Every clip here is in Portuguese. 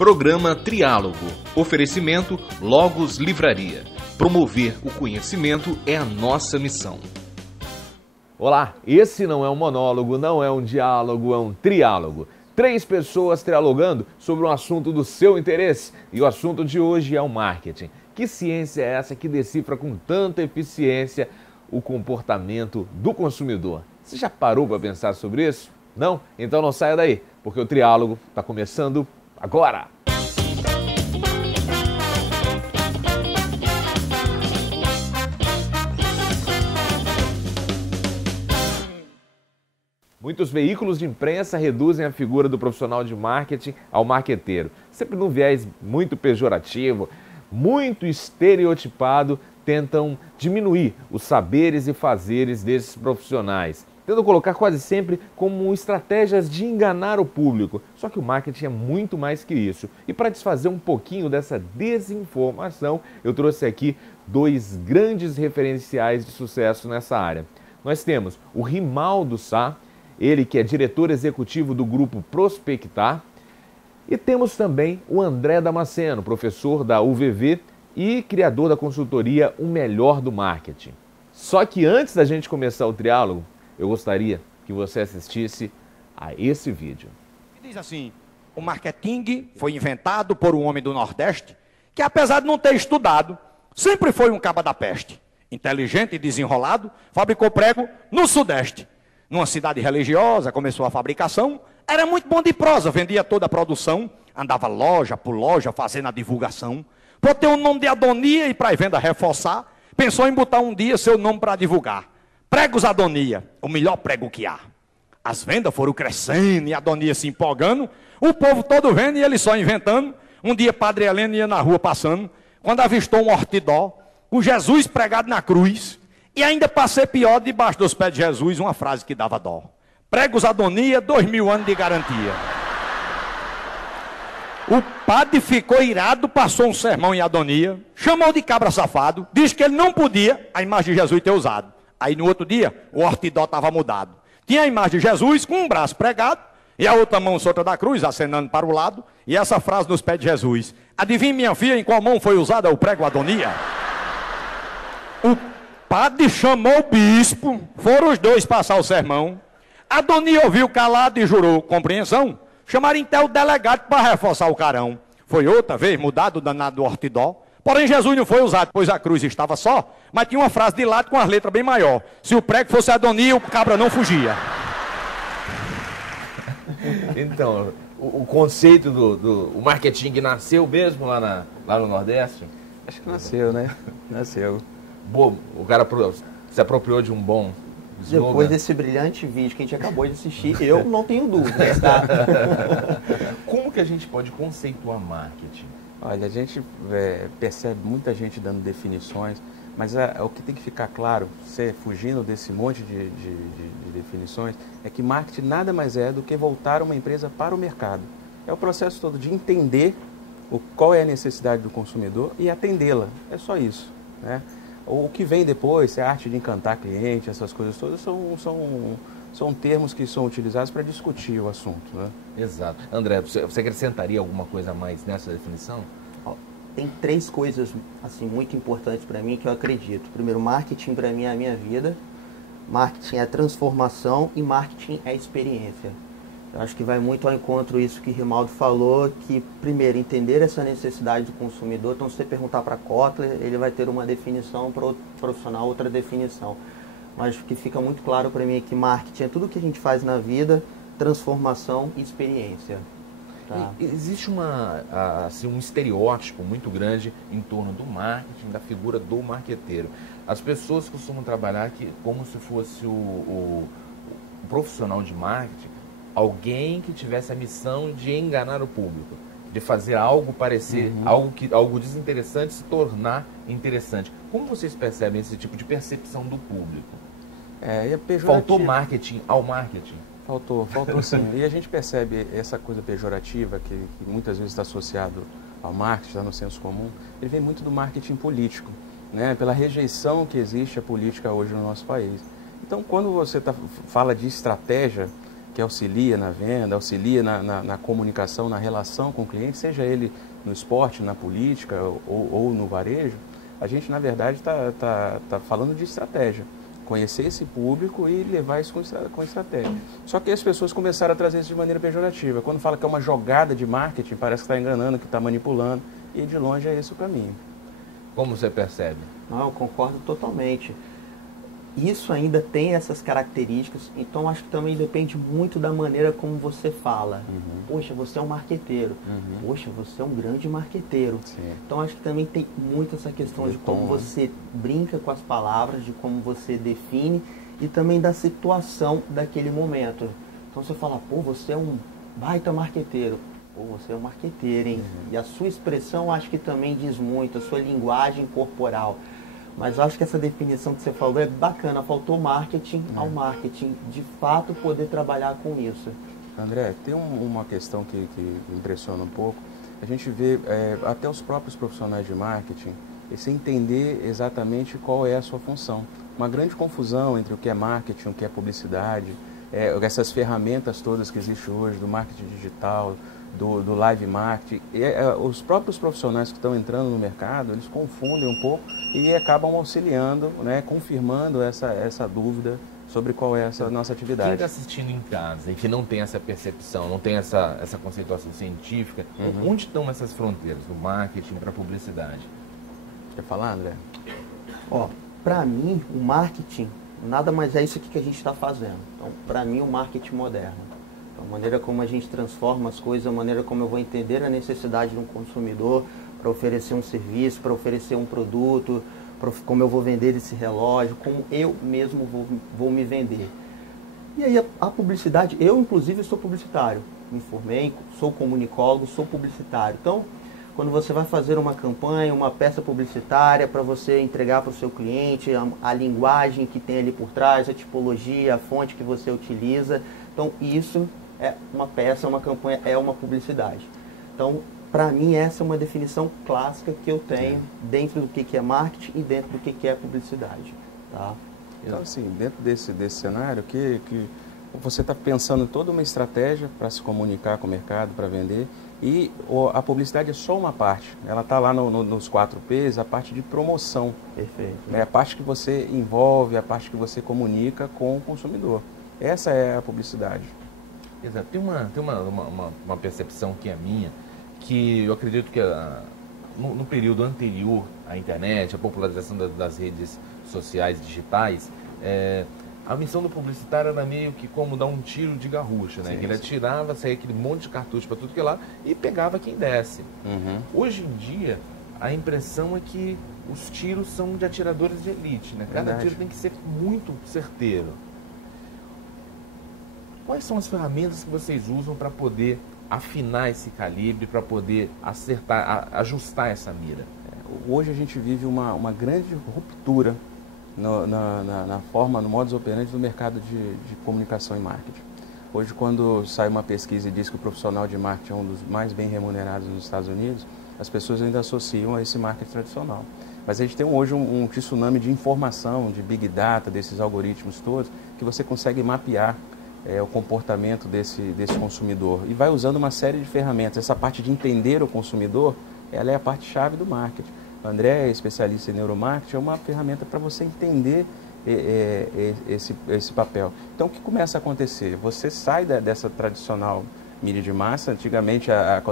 Programa Triálogo. Oferecimento Logos Livraria. Promover o conhecimento é a nossa missão. Olá, esse não é um monólogo, não é um diálogo, é um triálogo. 3 pessoas trialogando sobre um assunto do seu interesse. E o assunto de hoje é o marketing. Que ciência é essa que decifra com tanta eficiência o comportamento do consumidor? Você já parou para pensar sobre isso? Não? Então não saia daí, porque o triálogo está começando agora! Muitos veículos de imprensa reduzem a figura do profissional de marketing ao marqueteiro. Sempre num viés muito pejorativo, muito estereotipado, tentam diminuir os saberes e fazeres desses profissionais. Tentam colocar quase sempre como estratégias de enganar o público. Só que o marketing é muito mais que isso. E para desfazer um pouquinho dessa desinformação, eu trouxe aqui 2 grandes referenciais de sucesso nessa área. Nós temos o Rimaldo Sá, ele que é diretor executivo do grupo Prospectar, e temos também o André Damasceno, professor da UVV e criador da consultoria O Melhor do Marketing. Só que antes da gente começar o triálogo, eu gostaria que você assistisse a esse vídeo. Diz assim: o marketing foi inventado por um homem do Nordeste que, apesar de não ter estudado, sempre foi um caba da peste. Inteligente e desenrolado, fabricou prego no Sudeste. Numa cidade religiosa, começou a fabricação, era muito bom de prosa, vendia toda a produção, andava loja por loja fazendo a divulgação. Por ter o nome de Adonia e para a venda reforçar, pensou em botar um dia seu nome para divulgar. Pregos Adonia, o melhor prego que há. As vendas foram crescendo e Adonia se empolgando, o povo todo vendo e ele só inventando. Um dia Padre Heleno ia na rua passando, quando avistou um ortidó, com Jesus pregado na cruz, e ainda para ser pior, debaixo dos pés de Jesus, uma frase que dava dó: Pregos Adonia, 2000 anos de garantia. O padre ficou irado, passou um sermão em Adonia, chamou de cabra safado, disse que ele não podia a imagem de Jesus ter usado. Aí no outro dia, o ortidó estava mudado. Tinha a imagem de Jesus com um braço pregado e a outra mão solta da cruz, acenando para o lado, e essa frase nos pés de Jesus: adivinhe, minha filha, em qual mão foi usada o prego Adonia? O padre chamou o bispo, foram os dois passar o sermão. Adonia ouviu calado e jurou compreensão. Chamaram então o delegado para reforçar o carão. Foi outra vez mudado o danado do ortidó. Porém Jesus não foi usado, pois a cruz estava só, mas tinha uma frase de lado com as letras bem maior: se o prego fosse Adonia, o cabra não fugia. Então, o conceito do marketing nasceu mesmo lá no Nordeste? Acho que nasceu, né? Nasceu. Bom, o cara se apropriou de um bom slogan. Depois desse brilhante vídeo que a gente acabou de assistir, eu não tenho dúvidas, tá? Como que a gente pode conceituar marketing? Olha, a gente percebe muita gente dando definições, mas o que tem que ficar claro, você fugindo desse monte de definições, é que marketing nada mais é do que voltar uma empresa para o mercado. É o processo todo de entender qual é a necessidade do consumidor e atendê-la. É só isso, né? O que vem depois, a arte de encantar cliente, essas coisas todas, são termos que são utilizados para discutir o assunto, né? Exato. André, você acrescentaria alguma coisa a mais nessa definição? Tem 3 coisas assim, muito importantes para mim que eu acredito. Primeiro, marketing para mim é a minha vida, marketing é transformação e marketing é experiência. Eu acho que vai muito ao encontro isso que Rimaldo falou, que primeiro, entender essa necessidade do consumidor. Então, se você perguntar para Kotler, ele vai ter uma definição, para outro profissional outra definição. Mas o que fica muito claro para mim é que marketing é tudo que a gente faz na vida, transformação e experiência. Tá? Existe um estereótipo muito grande em torno do marketing, da figura do marqueteiro. As pessoas costumam trabalhar como se fosse o profissional de marketing, alguém que tivesse a missão de enganar o público, de fazer algo parecer, algo desinteressante se tornar interessante. Como vocês percebem esse tipo de percepção do público? Faltou marketing ao marketing? Faltou sim. E a gente percebe essa coisa pejorativa que muitas vezes está associado ao marketing, está no senso comum, ele vem muito do marketing político, né? Pela rejeição que existe à política hoje no nosso país. Então, quando você fala de estratégia, que auxilia na venda, auxilia na comunicação, na relação com o cliente, seja ele no esporte, na política ou no varejo, a gente, na verdade, está falando de estratégia. Conhecer esse público e levar isso com estratégia. Só que as pessoas começaram a trazer isso de maneira pejorativa. Quando fala que é uma jogada de marketing, parece que está enganando, que está manipulando, e de longe é esse o caminho. Como você percebe? Não, eu concordo totalmente. Isso ainda tem essas características, então acho que também depende muito da maneira como você fala. Poxa, você é um marqueteiro. Poxa, você é um grande marqueteiro. Sim. Então acho que também tem muito essa questão de como você brinca com as palavras, de como você define e também da situação daquele momento. Então você fala, pô, você é um baita marqueteiro. Pô, você é um marqueteiro, hein? E a sua expressão acho que também diz muito, a sua linguagem corporal. Mas eu acho que essa definição que você falou é bacana, faltou marketing ao marketing, de fato poder trabalhar com isso. André, tem uma questão que impressiona um pouco, a gente vê até os próprios profissionais de marketing, esse entender exatamente qual é a sua função. Uma grande confusão entre o que é marketing, o que é publicidade, essas ferramentas todas que existem hoje, do marketing digital, do live marketing, os próprios profissionais que estão entrando no mercado, eles confundem um pouco e acabam auxiliando, né, confirmando essa dúvida sobre qual é essa nossa atividade. Quem está assistindo em casa e que não tem essa percepção, não tem essa conceituação científica, onde estão essas fronteiras do marketing para a publicidade? Quer falar, André? Ó, para mim, o marketing nada mais é isso aqui que a gente está fazendo. Então, para mim, o marketing moderno. A maneira como a gente transforma as coisas, a maneira como eu vou entender a necessidade de um consumidor para oferecer um serviço, para oferecer um produto, como eu vou vender esse relógio, como eu mesmo vou me vender. E aí a publicidade, eu inclusive sou publicitário, me formei, sou comunicólogo, sou publicitário. Então, quando você vai fazer uma campanha, uma peça publicitária para você entregar para o seu cliente, a linguagem que tem ali por trás, a tipologia, a fonte que você utiliza, então isso é uma peça, uma campanha, é uma publicidade. Então, para mim, essa é uma definição clássica que eu tenho dentro do que é marketing e dentro do que é publicidade. Tá? Então, assim, dentro desse cenário, que você está pensando toda uma estratégia para se comunicar com o mercado, para vender, e a publicidade é só uma parte. Ela está lá nos 4Ps, a parte de promoção. Perfeito. É a parte que você envolve, a parte que você comunica com o consumidor. Essa é a publicidade. Exato. Tem uma percepção que é minha, que eu acredito que no período anterior à internet, a popularização das redes sociais digitais, a missão do publicitário era meio que como dar um tiro de garrucha, né? Sim, Ele atirava, saía aquele monte de cartucho para tudo que é lá e pegava quem desse. Hoje em dia, a impressão é que os tiros são de atiradores de elite, né? Cada Verdade. tiro tem que ser muito certeiro. Quais são as ferramentas que vocês usam para poder afinar esse calibre, para poder acertar, ajustar essa mira? Hoje a gente vive uma grande ruptura na forma, no modus operandi do mercado de comunicação e marketing. Hoje, quando sai uma pesquisa e diz que o profissional de marketing é um dos mais bem remunerados nos Estados Unidos, as pessoas ainda associam a esse marketing tradicional. Mas a gente tem hoje um tsunami de informação, de big data, desses algoritmos todos, que você consegue mapear o comportamento desse consumidor e vai usando uma série de ferramentas. Essa parte de entender o consumidor, ela é a parte chave do marketing. O André é especialista em neuromarketing, é uma ferramenta para você entender esse papel. Então, o que começa a acontecer? Você sai dessa tradicional mídia de massa. Antigamente, há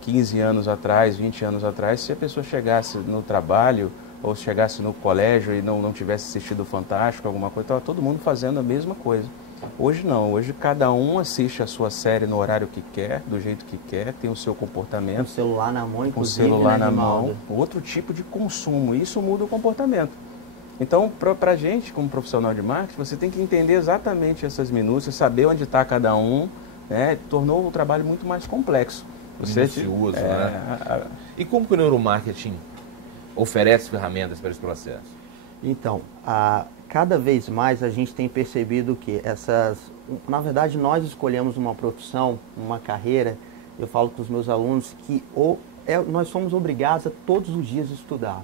15 anos atrás, 20 anos atrás, se a pessoa chegasse no trabalho ou chegasse no colégio e não tivesse assistido o Fantástico, alguma coisa, estava todo mundo fazendo a mesma coisa. Hoje não, hoje cada um assiste a sua série no horário que quer, do jeito que quer, tem o seu comportamento. Com o celular na mão, Com o inclusive, celular né, na mão, Rimaldo? outro tipo de consumo, isso muda o comportamento. Então, para a gente, como profissional de marketing, você tem que entender exatamente essas minúcias, saber onde está cada um, né? Tornou o trabalho muito mais complexo. Minucioso, né? E como que o neuromarketing oferece ferramentas para esse processo? Então, cada vez mais a gente tem percebido que na verdade, nós escolhemos uma profissão, uma carreira, eu falo para os meus alunos que nós somos obrigados a todos os dias estudar.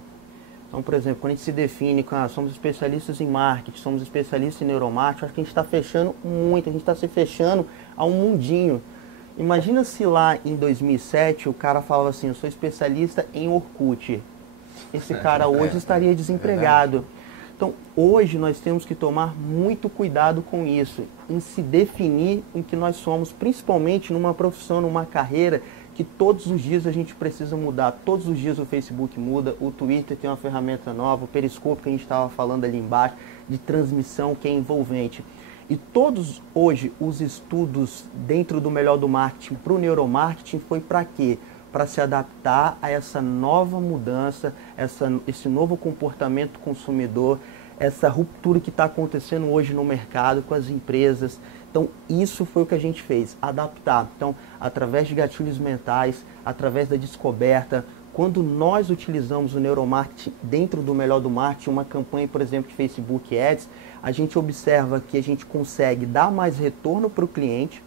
Então, por exemplo, quando a gente se define, somos especialistas em marketing, somos especialistas em neuromarketing, acho que a gente está fechando muito, a gente está se fechando a um mundinho. Imagina se lá em 2007 o cara falava assim, eu sou especialista em Orkut. Esse cara hoje estaria desempregado. Então, hoje nós temos que tomar muito cuidado com isso, em se definir em que nós somos, principalmente numa profissão, numa carreira, que todos os dias a gente precisa mudar. Todos os dias o Facebook muda, o Twitter tem uma ferramenta nova, o Periscope que a gente estava falando ali embaixo, de transmissão que é envolvente. E todos hoje os estudos dentro do Melhor do Marketing para o neuromarketing foi para quê? Para se adaptar a essa nova mudança, esse novo comportamento consumidor, essa ruptura que está acontecendo hoje no mercado com as empresas. Então, isso foi o que a gente fez, adaptar. Então, através de gatilhos mentais, através da descoberta, quando nós utilizamos o neuromarketing dentro do Melhor do Marketing, uma campanha, por exemplo, de Facebook Ads, a gente observa que a gente consegue dar mais retorno para o cliente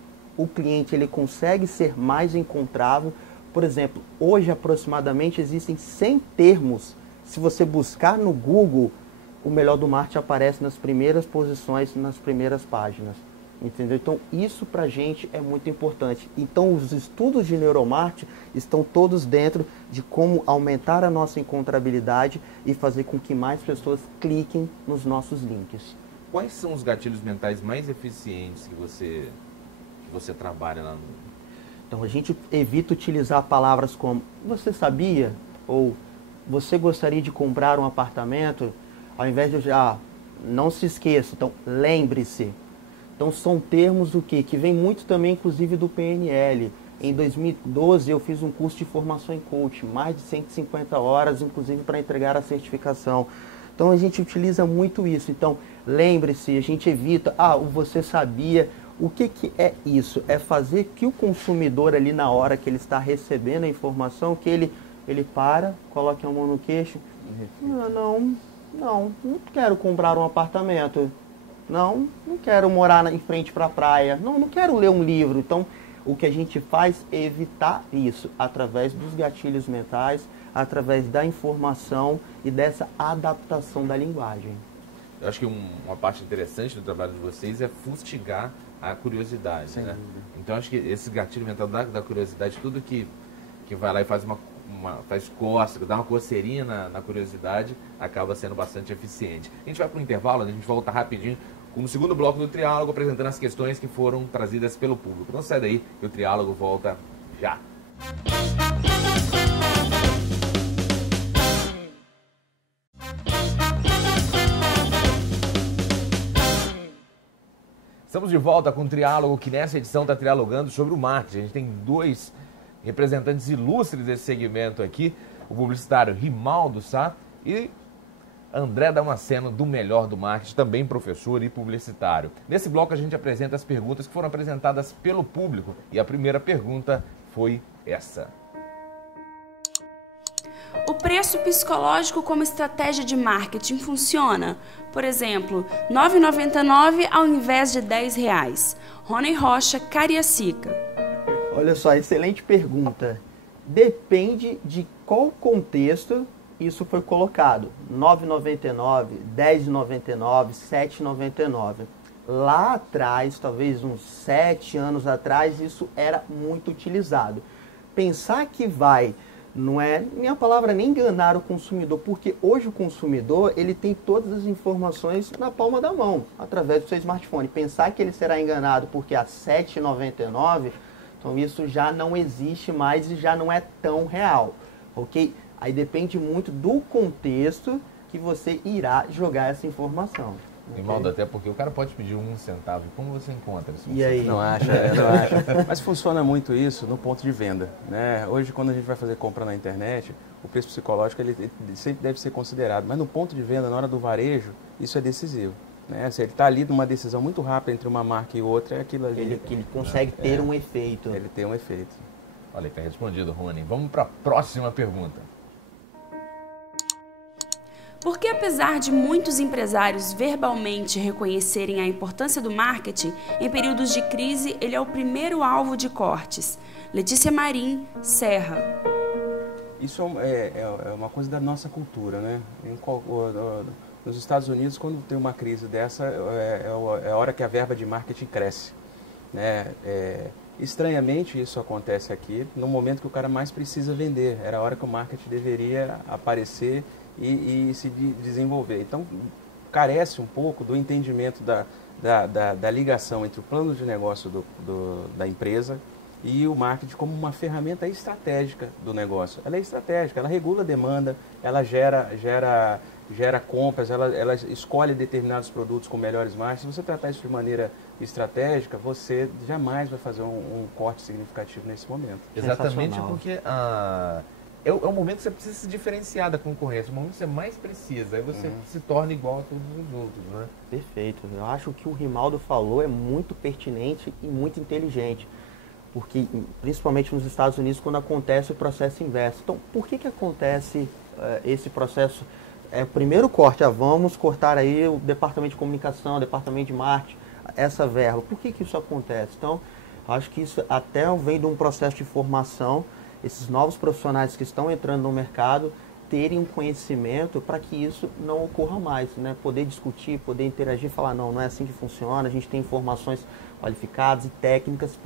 ele consegue ser mais encontrável. Por exemplo, hoje aproximadamente existem 100 termos. Se você buscar no Google, o Melhor do Marketing aparece nas primeiras posições, nas primeiras páginas. Entendeu? Então, isso para a gente é muito importante. Então, os estudos de neuromarketing estão todos dentro de como aumentar a nossa encontrabilidade e fazer com que mais pessoas cliquem nos nossos links. Quais são os gatilhos mentais mais eficientes que você trabalha lá no... Então, a gente evita utilizar palavras como você sabia? Ou você gostaria de comprar um apartamento? Ao invés de não se esqueça. Então, lembre-se. Então, são termos do quê? Que vem muito também, inclusive, do PNL. Em 2012, eu fiz um curso de formação em coaching, mais de 150 horas, inclusive, para entregar a certificação. Então, a gente utiliza muito isso. Então, lembre-se, a gente evita, o você sabia. O que é isso? É fazer que o consumidor ali, na hora que ele está recebendo a informação, que ele para, coloque a mão no queixo. Não quero comprar um apartamento. Não quero morar em frente para a praia. Não quero ler um livro. Então, o que a gente faz é evitar isso através dos gatilhos mentais, através da informação e dessa adaptação da linguagem. Eu acho que uma parte interessante do trabalho de vocês é fustigar a curiosidade, né? Então, acho que esse gatilho mental da curiosidade, tudo que vai lá e faz faz coça, dá uma coceirinha na curiosidade, acaba sendo bastante eficiente. A gente vai para o intervalo, a gente volta rapidinho no segundo bloco do Triálogo, apresentando as questões que foram trazidas pelo público. Não sai daí, que o Triálogo volta já. Estamos de volta com o Triálogo, que nessa edição está trialogando sobre o marketing. A gente tem dois representantes ilustres desse segmento aqui, o publicitário Rimaldo Sá e André Damasceno, do Melhor do Marketing, também professor e publicitário. Nesse bloco a gente apresenta as perguntas que foram apresentadas pelo público e a primeira pergunta foi essa. O preço psicológico como estratégia de marketing funciona? Por exemplo, R$ 9,99 ao invés de R$ 10. Rony Rocha, Cariacica. Olha só, excelente pergunta. Depende de qual contexto isso foi colocado. R$ 9,99, R$ 10,99, R$ 7,99. Lá atrás, talvez uns 7 anos atrás, isso era muito utilizado. Pensar que não é minha palavra nem enganar o consumidor, porque hoje o consumidor ele tem todas as informações na palma da mão, através do seu smartphone. Pensar que ele será enganado porque a R$ 7,99, então isso já não existe mais e já não é tão real, ok? Aí depende muito do contexto que você irá jogar essa informação. Rimaldo, até porque o cara pode pedir 1 centavo. Como você encontra isso? E aí? Não acha. Mas funciona muito isso no ponto de venda, né? Hoje, quando a gente vai fazer compra na internet, o preço psicológico ele sempre deve ser considerado. Mas no ponto de venda, na hora do varejo, isso é decisivo. Né? Se ele está ali numa decisão muito rápida entre uma marca e outra, é aquilo ali. Ele consegue ter um efeito. Ele tem um efeito. Olha, está respondido, Rony. Vamos para a próxima pergunta. Porque apesar de muitos empresários verbalmente reconhecerem a importância do marketing, em períodos de crise ele é o primeiro alvo de cortes. Letícia Marim, Serra. Isso é uma coisa da nossa cultura, né? Nos Estados Unidos, quando tem uma crise dessa, é a hora que a verba de marketing cresce, né? Estranhamente, isso acontece aqui no momento que o cara mais precisa vender. Era a hora que o marketing deveria aparecer e se desenvolver. Então, carece um pouco do entendimento da ligação entre o plano de negócio da empresa e o marketing como uma ferramenta estratégica do negócio. Ela é estratégica, ela regula a demanda, ela gera compras, ela escolhe determinados produtos com melhores margens. Se você tratar isso de maneira estratégica, você jamais vai fazer um corte significativo nesse momento. Exatamente, porque é o momento que você precisa se diferenciar da concorrência, o momento que você mais precisa, aí você se torna igual a todos os outros, né? Perfeito. Eu acho que o Rimaldo falou é muito pertinente e muito inteligente, porque principalmente nos Estados Unidos, quando acontece o processo inverso. Então, por que acontece esse processo? Primeiro corte, vamos cortar aí o departamento de comunicação, o departamento de marketing, essa verba. Por que isso acontece? Então, acho que isso até vem de um processo de formação, esses novos profissionais que estão entrando no mercado terem um conhecimento para que isso não ocorra mais, né? Poder discutir, poder interagir, falar, não é assim que funciona, a gente tem informações qualificadas e técnicas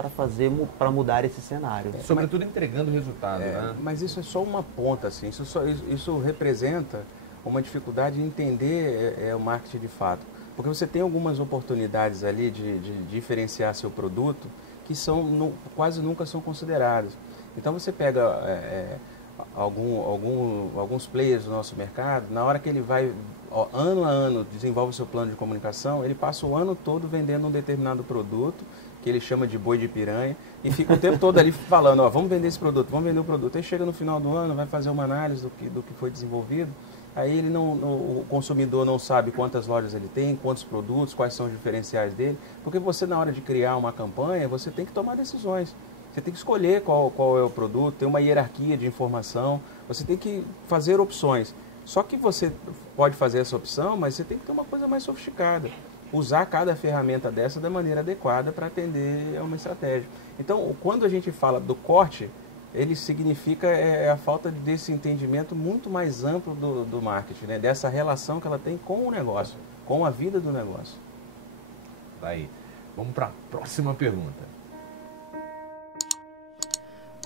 para mudar esse cenário. Sobretudo entregando resultado, né? Mas isso é só uma ponta, assim, isso representa uma dificuldade em entender o marketing de fato. Porque você tem algumas oportunidades ali de diferenciar seu produto que quase nunca são consideradas. Então você pega alguns players do nosso mercado, na hora que ele vai, ano a ano, desenvolve o seu plano de comunicação, ele passa o ano todo vendendo um determinado produto, que ele chama de boi de piranha, e fica o tempo todo ali falando, vamos vender esse produto, vamos vender o produto. Aí chega no final do ano, vai fazer uma análise do que foi desenvolvido, aí o consumidor não sabe quantas lojas ele tem, quantos produtos, quais são os diferenciais dele, porque você, na hora de criar uma campanha, você tem que tomar decisões. Você tem que escolher qual é o produto, tem uma hierarquia de informação, você tem que fazer opções. Só que você pode fazer essa opção, mas você tem que ter uma coisa mais sofisticada. Usar cada ferramenta dessa da maneira adequada para atender a uma estratégia. Então, quando a gente fala do corte, ele significa a falta desse entendimento muito mais amplo do marketing, né? Dessa relação que ela tem com o negócio, com a vida do negócio. Daí, vamos para a próxima pergunta.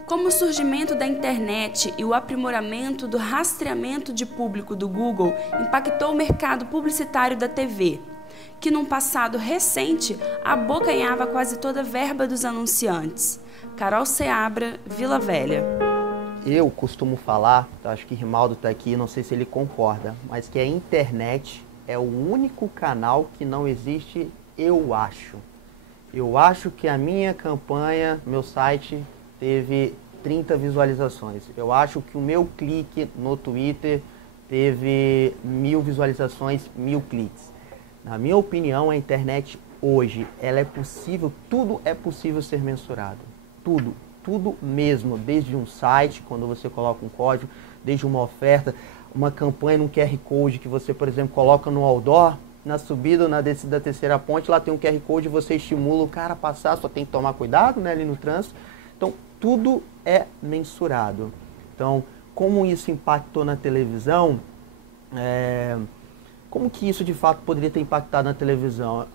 Como o surgimento da internet e o aprimoramento do rastreamento de público do Google impactou o mercado publicitário da TV, que num passado recente abocanhava quase toda a verba dos anunciantes? Carol Seabra, Vila Velha. Eu costumo falar, acho que Rimaldo está aqui, não sei se ele concorda, mas que a internet é o único canal que não existe, eu acho. Eu acho que a minha campanha, meu site, teve 30 visualizações. Eu acho que o meu clique no Twitter teve 1000 visualizações, 1000 cliques. Na minha opinião, a internet hoje, ela é possível, tudo é possível ser mensurado. Tudo mesmo, desde um site, quando você coloca um código, desde uma oferta, uma campanha num QR Code que você, por exemplo, coloca no outdoor, na subida ou na descida da terceira ponte, lá tem um QR Code, você estimula o cara a passar, só tem que tomar cuidado, né, ali no trânsito. Então, tudo é mensurado. Então, como isso impactou na televisão, como que isso de fato poderia ter impactado na televisão?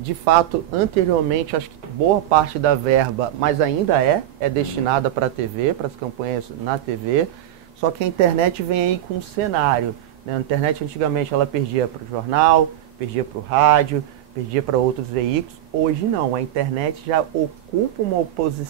De fato, anteriormente, acho que boa parte da verba, mas ainda é destinada para a TV, para as campanhas na TV, só que a internet vem aí com um cenário, né? A internet antigamente ela perdia para o jornal, perdia para o rádio, perdia para outros veículos. Hoje não, a internet já ocupa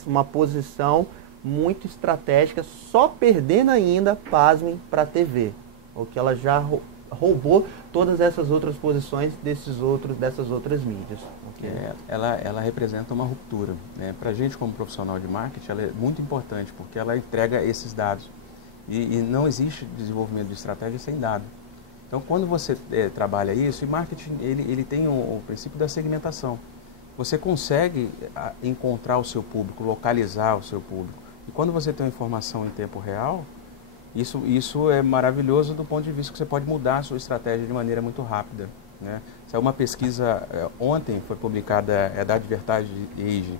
uma posição muito estratégica, só perdendo ainda, pasmem, para a TV, o que ela já roubou todas essas outras posições dessas outras mídias. Okay? Ela representa uma ruptura, né? Para a gente como profissional de marketing, ela é muito importante, porque ela entrega esses dados. E não existe desenvolvimento de estratégia sem dado. Então, quando você trabalha isso, e marketing ele tem o princípio da segmentação. Você consegue encontrar o seu público, localizar o seu público. E quando você tem uma informação em tempo real, isso é maravilhoso do ponto de vista que você pode mudar a sua estratégia de maneira muito rápida, né? Saiu uma pesquisa, ontem foi publicada, da Advertising Age,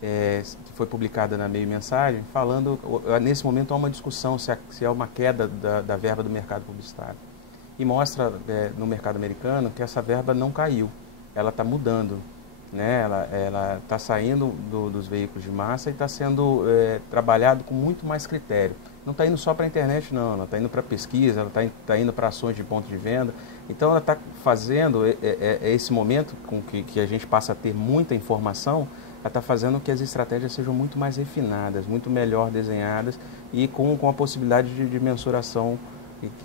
que foi publicada na Meio Mensagem, falando, nesse momento há uma discussão se há uma queda da verba do mercado publicitário. E mostra no mercado americano que essa verba não caiu, ela está mudando. Né? Ela está saindo dos veículos de massa e está sendo trabalhado com muito mais critério. Não está indo só para a internet, não. Ela está indo para pesquisa, ela está indo para ações de ponto de venda. Então, ela está fazendo esse momento com que a gente passa a ter muita informação, ela está fazendo que as estratégias sejam muito mais refinadas, muito melhor desenhadas e com a possibilidade de mensuração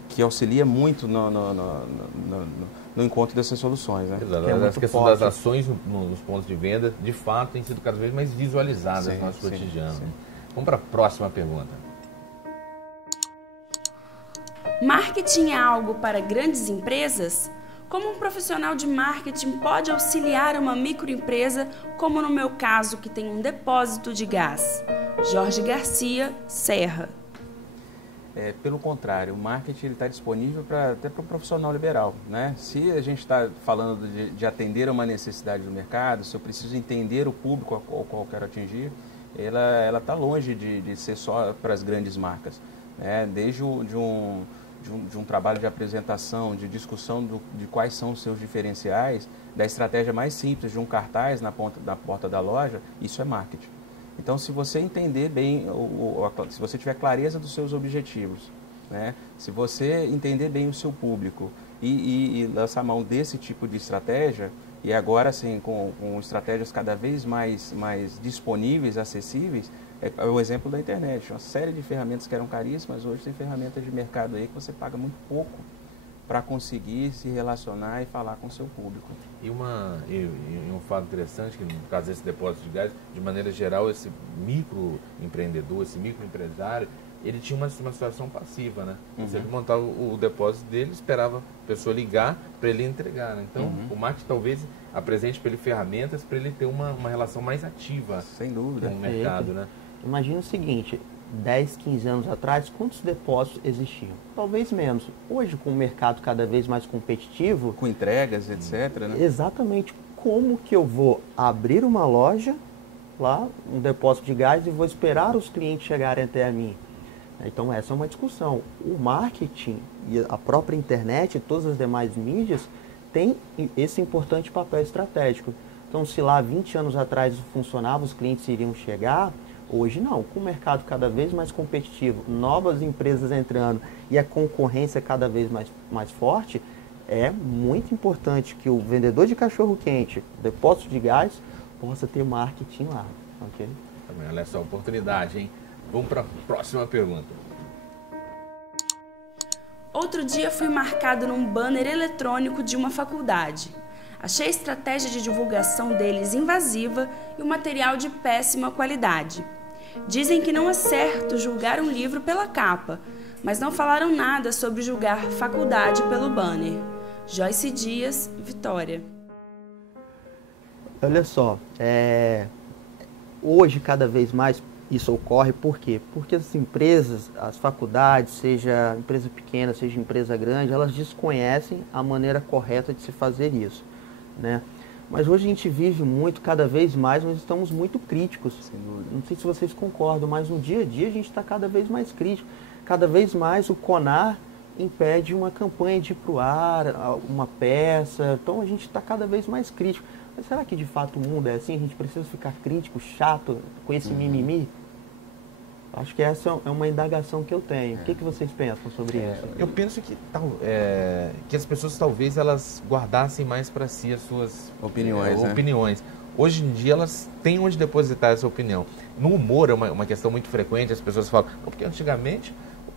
que auxilia muito no encontro dessas soluções. Né? Exato. As questões das ações nos pontos de venda, de fato, têm sido cada vez mais visualizadas no nosso cotidiano. Sim. Vamos para a próxima pergunta. Marketing é algo para grandes empresas? Como um profissional de marketing pode auxiliar uma microempresa, como no meu caso, que tem um depósito de gás? Jorge Garcia, Serra. Pelo contrário, o marketing está disponível até para o profissional liberal. Né? Se a gente está falando de atender a uma necessidade do mercado, se eu preciso entender o público ao qual eu quero atingir, ela está longe de ser só para as grandes marcas. Né? Desde de um trabalho de apresentação, de discussão de quais são os seus diferenciais, da estratégia mais simples de um cartaz na porta da loja, isso é marketing. Então, se você entender bem, se você tiver clareza dos seus objetivos, né? Se você entender bem o seu público e lançar mão desse tipo de estratégia, e agora assim, com estratégias cada vez mais disponíveis, acessíveis, é o exemplo da internet. Uma série de ferramentas que eram caríssimas, hoje tem ferramentas de mercado aí que você paga muito pouco para conseguir se relacionar e falar com o seu público. E um fato interessante, que no caso desse depósito de gás, de maneira geral, esse microempreendedor, esse microempresário, ele tinha uma situação passiva, né? Você montava o depósito dele, esperava a pessoa ligar para ele entregar, né? Então, o marketing talvez apresente para ele ferramentas para ele ter uma relação mais ativa, sem dúvida, com o mercado, né? Imagina o seguinte, 10, 15 anos atrás, quantos depósitos existiam? Talvez menos. Hoje, com o mercado cada vez mais competitivo... Com entregas, etc. Né? Exatamente. Como que eu vou abrir uma loja, lá, um depósito de gás, e vou esperar os clientes chegarem até a mim? Então, essa é uma discussão. O marketing e a própria internet e todas as demais mídias têm esse importante papel estratégico. Então, se lá 20 anos atrás isso funcionava, os clientes iriam chegar... Hoje não, com o mercado cada vez mais competitivo, novas empresas entrando e a concorrência cada vez mais forte, é muito importante que o vendedor de cachorro-quente, depósito de gás, possa ter marketing lá. Okay? Também, olha essa oportunidade, hein? Vamos para a próxima pergunta. Outro dia fui marcado num banner eletrônico de uma faculdade. Achei a estratégia de divulgação deles invasiva e o material de péssima qualidade. Dizem que não é certo julgar um livro pela capa, mas não falaram nada sobre julgar faculdade pelo banner. Joyce Dias, Vitória. Olha só, hoje cada vez mais isso ocorre, por quê? Porque as empresas, as faculdades, seja empresa pequena, seja empresa grande, elas desconhecem a maneira correta de se fazer isso. Né? Mas hoje a gente vive muito, cada vez mais, nós estamos muito críticos. Não sei se vocês concordam, mas no dia a dia a gente está cada vez mais crítico. Cada vez mais o CONAR impede uma campanha de ir para o ar, uma peça. Então a gente está cada vez mais crítico. Mas será que de fato o mundo é assim? A gente precisa ficar crítico, chato, com esse mimimi? Acho que essa é uma indagação que eu tenho. O que vocês pensam sobre isso? Eu penso que as pessoas talvez elas guardassem mais para si as suas opiniões. Hoje em dia elas têm onde depositar essa opinião. No humor é uma questão muito frequente, as pessoas falam, porque antigamente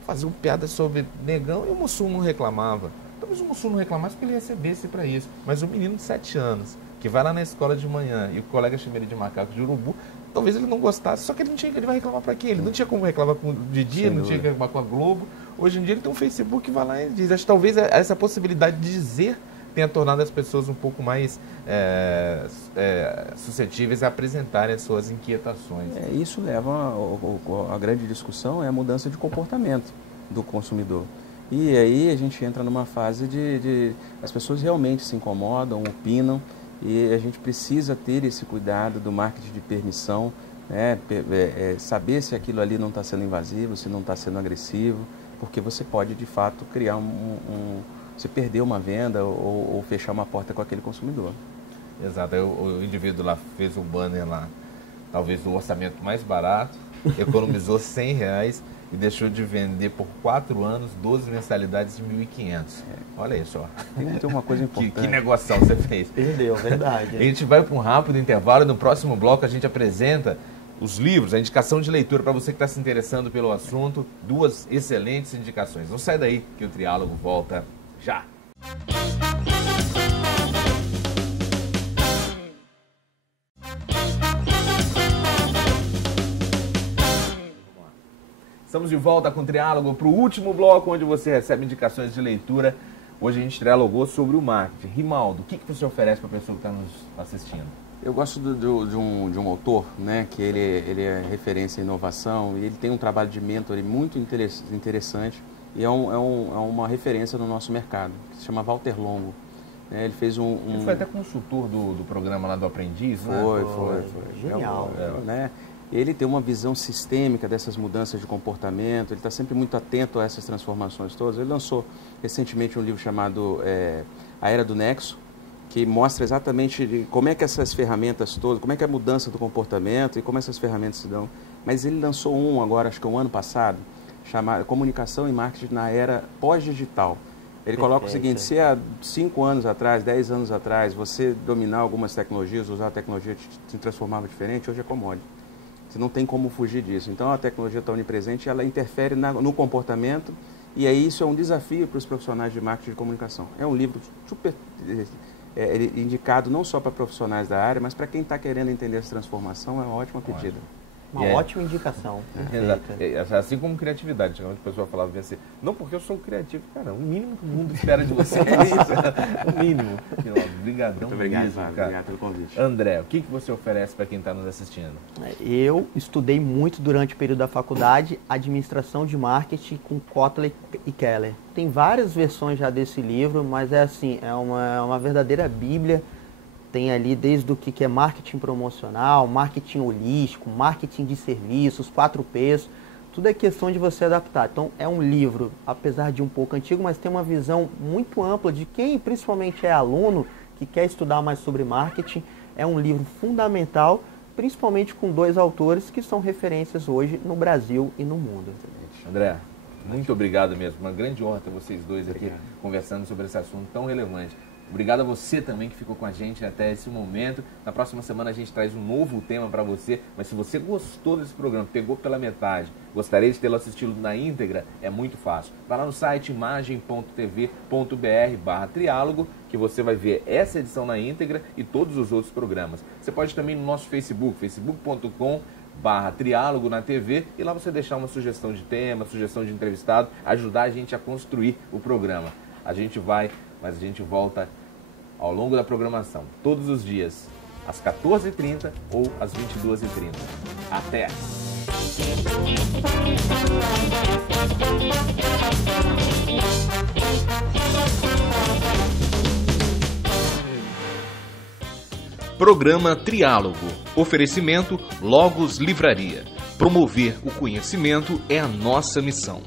faziam piadas sobre negão e o Mussum não reclamava. Talvez o Mussum não reclamasse porque ele recebesse para isso. Mas o menino de 7 anos, que vai lá na escola de manhã e o colega chama ele de macaco de urubu, talvez ele não gostasse, só que ele vai reclamar para quê? Ele não tinha como reclamar de dia, não tinha como reclamar com a Globo. Hoje em dia ele tem um Facebook que vai lá e diz. Acho que talvez essa possibilidade de dizer tenha tornado as pessoas um pouco mais suscetíveis a apresentarem as suas inquietações. Isso leva a grande discussão, é a mudança de comportamento do consumidor. E aí a gente entra numa fase de as pessoas realmente se incomodam, opinam, e a gente precisa ter esse cuidado do marketing de permissão, né? Saber se aquilo ali não está sendo invasivo, se não está sendo agressivo, porque você pode, de fato, criar você perder uma venda ou fechar uma porta com aquele consumidor. Exato, o indivíduo lá fez um banner lá, talvez do orçamento mais barato, economizou R$100 e deixou de vender por 4 anos 12 mensalidades de R$1.500. Olha isso, ó. Tem uma coisa importante. Que negociação você fez. Perdeu, verdade. A gente vai para um rápido intervalo e no próximo bloco a gente apresenta os livros, a indicação de leitura para você que está se interessando pelo assunto. 2 excelentes indicações. Não sai daí que o Triálogo volta já. Estamos de volta com o Triálogo para o último bloco, onde você recebe indicações de leitura. Hoje a gente trialogou sobre o marketing. Rimaldo, o que você oferece para a pessoa que está nos assistindo? Eu gosto de um autor, né, que ele é referência em inovação e ele tem um trabalho de mentoring muito interessante e é uma referência no nosso mercado, que se chama Walter Longo. Ele fez Ele foi até consultor do programa lá do Aprendiz, né? Foi. Genial. Né? Ele tem uma visão sistêmica dessas mudanças de comportamento, ele está sempre muito atento a essas transformações todas. Ele lançou recentemente um livro chamado A Era do Nexo, que mostra exatamente como é que essas ferramentas todas, como é que é a mudança do comportamento e como essas ferramentas se dão. Mas ele lançou agora, acho que um ano passado, chamado Comunicação e Marketing na Era Pós-Digital. Ele coloca o seguinte: se há 5 anos atrás, 10 anos atrás, você dominar algumas tecnologias, usar a tecnologia se transformava diferente, hoje é commodity. Você não tem como fugir disso. Então a tecnologia está onipresente, ela interfere no comportamento e aí isso é um desafio para os profissionais de marketing e de comunicação. É um livro super indicado não só para profissionais da área, mas para quem está querendo entender essa transformação, é uma ótima pedida. Uma ótima indicação. Exato. Assim como criatividade. Antigamente a pessoa falava assim, não porque eu sou criativo, cara, o mínimo que o mundo espera de você é isso. O mínimo. Obrigadão. Muito obrigado, mesmo, cara. Obrigado pelo convite. André, o que você oferece para quem está nos assistindo? Eu estudei muito durante o período da faculdade administração de marketing com Kotler e Keller. Tem várias versões já desse livro, mas é assim, é uma verdadeira bíblia. Tem ali desde o que é marketing promocional, marketing holístico, marketing de serviços, 4Ps, tudo é questão de você adaptar. Então é um livro, apesar de um pouco antigo, mas tem uma visão muito ampla de quem principalmente é aluno, que quer estudar mais sobre marketing. É um livro fundamental, principalmente com 2 autores que são referências hoje no Brasil e no mundo. André, muito obrigado mesmo, uma grande honra ter vocês dois aqui conversando sobre esse assunto tão relevante. Obrigado a você também que ficou com a gente até esse momento. Na próxima semana a gente traz um novo tema para você. Mas se você gostou desse programa, pegou pela metade, gostaria de tê-lo assistido na íntegra, é muito fácil. Vai lá no site imagem.tv.br/triálogo que você vai ver essa edição na íntegra e todos os outros programas. Você pode também no nosso Facebook, facebook.com/triálogo na TV, e lá você deixar uma sugestão de tema, sugestão de entrevistado, ajudar a gente a construir o programa. A gente volta ao longo da programação, todos os dias, às 14h30 ou às 22h30. Até! Programa Triálogo. Oferecimento Logos Livraria. Promover o conhecimento é a nossa missão.